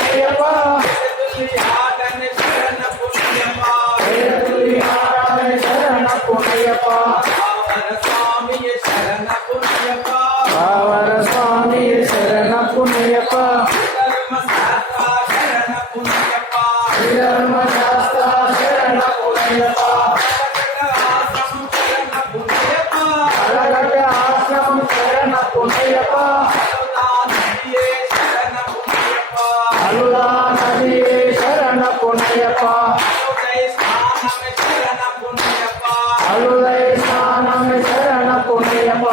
పుణ్యప్ప శరణ పుణ్యప్ప పావన స్వామి శరణ పుణ్యప్ప ధర్మశాస్త్ర శరణ పుణ్యప్ప అలగట ఆశ్రమం శరణ పుణ్యప్ప అలుదా నదియే శరణ పుణ్యప్ప అలుదై స్నానం శరణ పుణ్యప్ప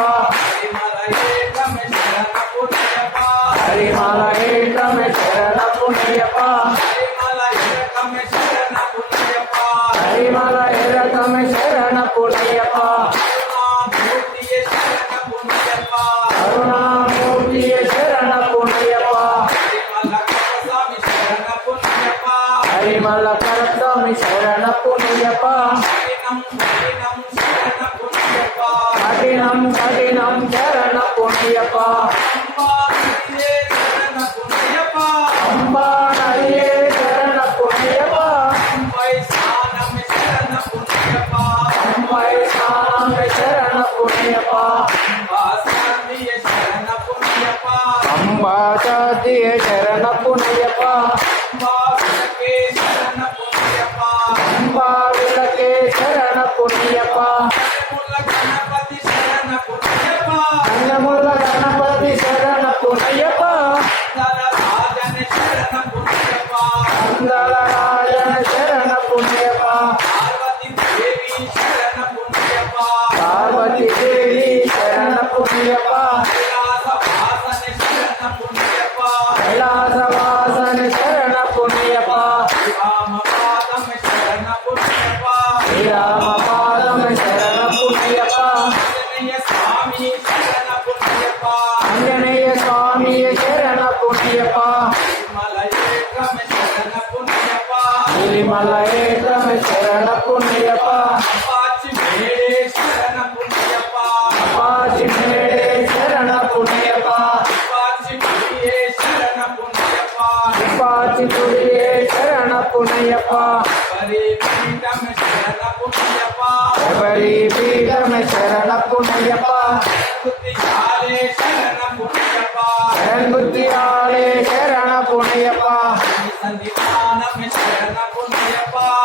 హరిమల ఏకమే శరణ పుణ్యప్ప హరిమల ఏకమే శరణ పుణ్యప్ప కరుణామూర్తియ శరణ పుణ్యప్ప హరిమల కర్తమి శరణ పుణ్యప్ప కఠినం కఠినం శరణ పుణ్యప్ప అంబా నదియే శరణ పుణ్యప్ప అంబై స్నానమే శరణ పుణ్యప్ప అంబా చాదియ శరణ పుణ్యప్ప అంబా విలకే శరణ పుణ్యప్ప కన్యముల గణపతి శరణ పుణ్యప్ప అందల రాజన శరణ పుణ్యప్ప పార్వతీ దేవి శరణ పుణ్యప్ప కైలాసవాసన శరణ పుణ్యప్ప శ్రీరామ పాదమ శరణ పుణ్యప్ప ఆంజనేయ స్వామి శరణ పుణ్యప్ప తిరుమల ఏకమే శరణ పుణ్యప్ప అపాచి మేడే శరణ పుణ్యప్ప అపాచి తుడియే శరణ పుణ్యప్ప శబరి పీఠమే శరణ పుణ్యప్ప శరణ్బుద్ధియాలే శరణ పుణ్యప్ప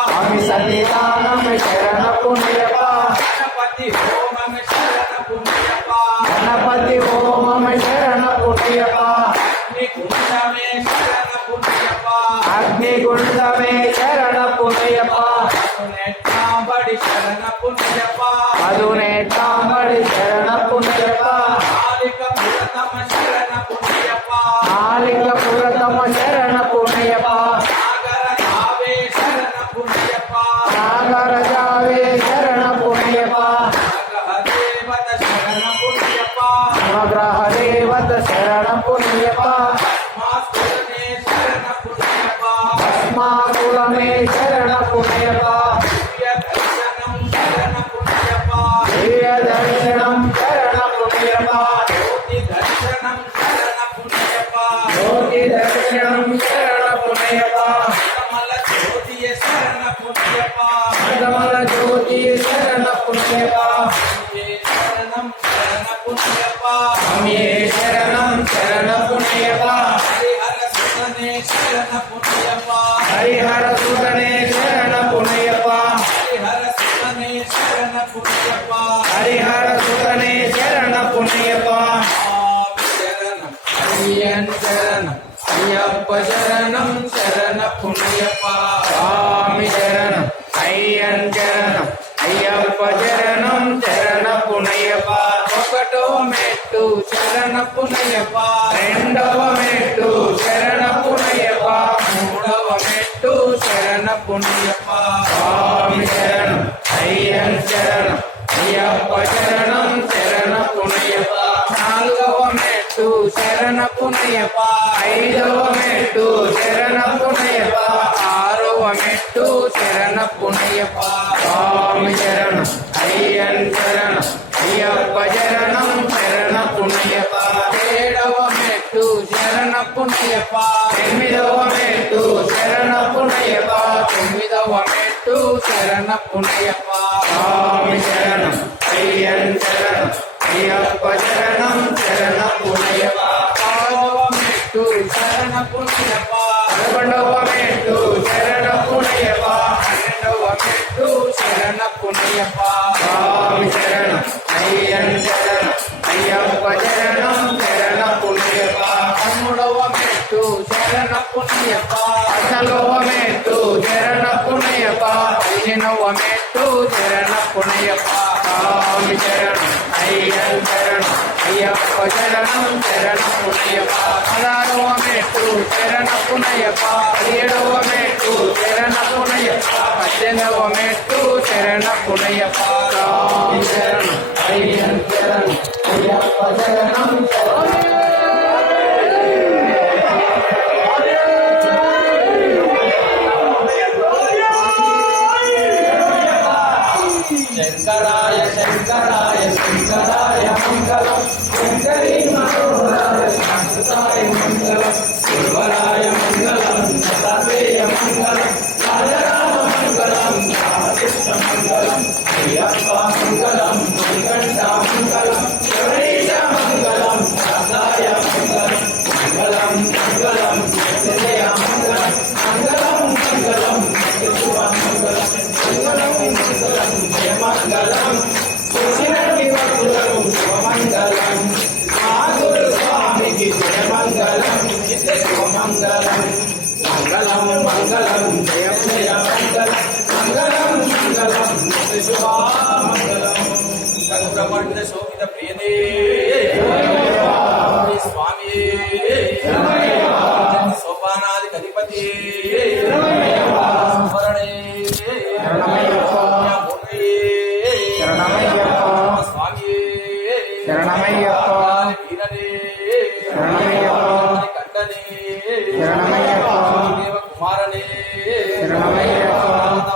స్వామి సన్నిధానమే శరణ పుణ్యప్ప గణపతి హోమమే శరణ పుణ్యప్ప అగ్నిగుండమే శరణ పుణ్యప్ప మధునేత్రాంబడి శరణ పుణ్యప్ప మాలిక పురతమ శరణ పుణ్యప్ప నాగర జావే శరణ పుణ్యప్ప నవగ్రహ దేవత శరణ పుణ్యప్ప భస్మాకులమే శరణ పుణ్యప్ప ప్రియ దర్శనం శరణ పుణ్యప్ప జ్యోతి దర్శనం శరణ పుణ్యప్ప మగమల జ్యోతి శరణ పుణ్యప్ప స్వామియే శరణం శరణ పుణ్యప్ప హరిహర సుతనే శరణ పుణ్యప్ప హరిహర సుతనే శరణ పుణ్యప్ప శరణం అయ్యప్ప శరణం శరణ పుణ్యప్ప స్వామి శరణం అయ్యన్ శరణం అయ్యప్ప శరణం శరణ పుణ్యప్ప ఒకటో మెట్టు శరణ పుణ్యప్ప రెండవ మెట్టు శరణ పుణ్యప్ప మూడవ మెట్టు శరణ పుణ్యప్ప స్వామి శరణం అయ్యన్ శరణం అయ్యప్ప శరణం శరణ పుణ్యప్ప నాలుగవ మెట్టు శరణ పుణ్యప్ప ఐదవ మెట్టు శరణ పుణ్యప్ప ఆరవ మెట్టు శరణ పుణ్యప్ప స్వామి శరణం అయ్యన్ శరణం అయ్యప్ప శరణం శరణ పుణ్యప్ప ఏడవ మెట్టు శరణ పుణ్యప్ప ఎనిమిదవ శరణపునయ్యప్ప స్వామి శరణం అయ్యన్ శరణం అయ్యప్ప శరణం శరణపునయ్యప్ప మెట్టు శరణపునయ్యప్ప 11వ మెట్టు శరణపునయ్యప్ప 12వ మెట్టు శరణపునయ్యప్ప స్వామి శరణం అయ్యన్ శరణం అయ్యప్ప శరణం శరణపునయ్యప్ప 13వ మెట్టు శరణపునయ్యప్ప 14వ మెట్టు శరణపునయ్యప్ప 15వ మెట్టు శరణపునయ్యప్ప స్వామి శరణం అయ్యన్ శరణం అయ్యప్ప శరణం శరణపునయ్యప్ప 16వ మెట్టు శరణపునయ్యప్ప 17వ మెట్టు శరణపునయ్యప్ప 18వ మెట్టు శరణపునయ్యప్ప స్వామి శరణం అయ్యన్ శరణం అయ్యప్ప శరణం శంకరాయ శంకరాయ శంకరాయ మంగళం శంకరీ మనోహరాయ శాంతాయ మంగళం శివరాయ మంగళం దత్తాత్రేయ మంగళం రాజరామ మంగళం రామకృష్ణ మంగళం అయ్యప్ప మంగళం మణికంఠ మంగళం శివరీశ మంగళం రాధాయ మంగళం మంగళం మంగళం జయ మంగళం మంగళం మంగళం శివ మంగళం మంగళం మంగళం జయ మంగళం శివకి భక్తులకు శివమంగళం మా గురు స్వామికి జయ మంగళం నిత్య శివమంగళం మంగళం మంగళం జయ జయ మంగళం మంగళం మంగళం నిత్య శుభమంగళం కనుప్రపండ శోభిత ప్రియదే స్వామి సోపానాది అధిపతి స్మరణే స్వామి శరణమయ్యప్ప వీరనే శరణమయ్యప్ప కంటనే శరణమయ్యప్ప దేవ కుమారనే శరణమయ్యప్ప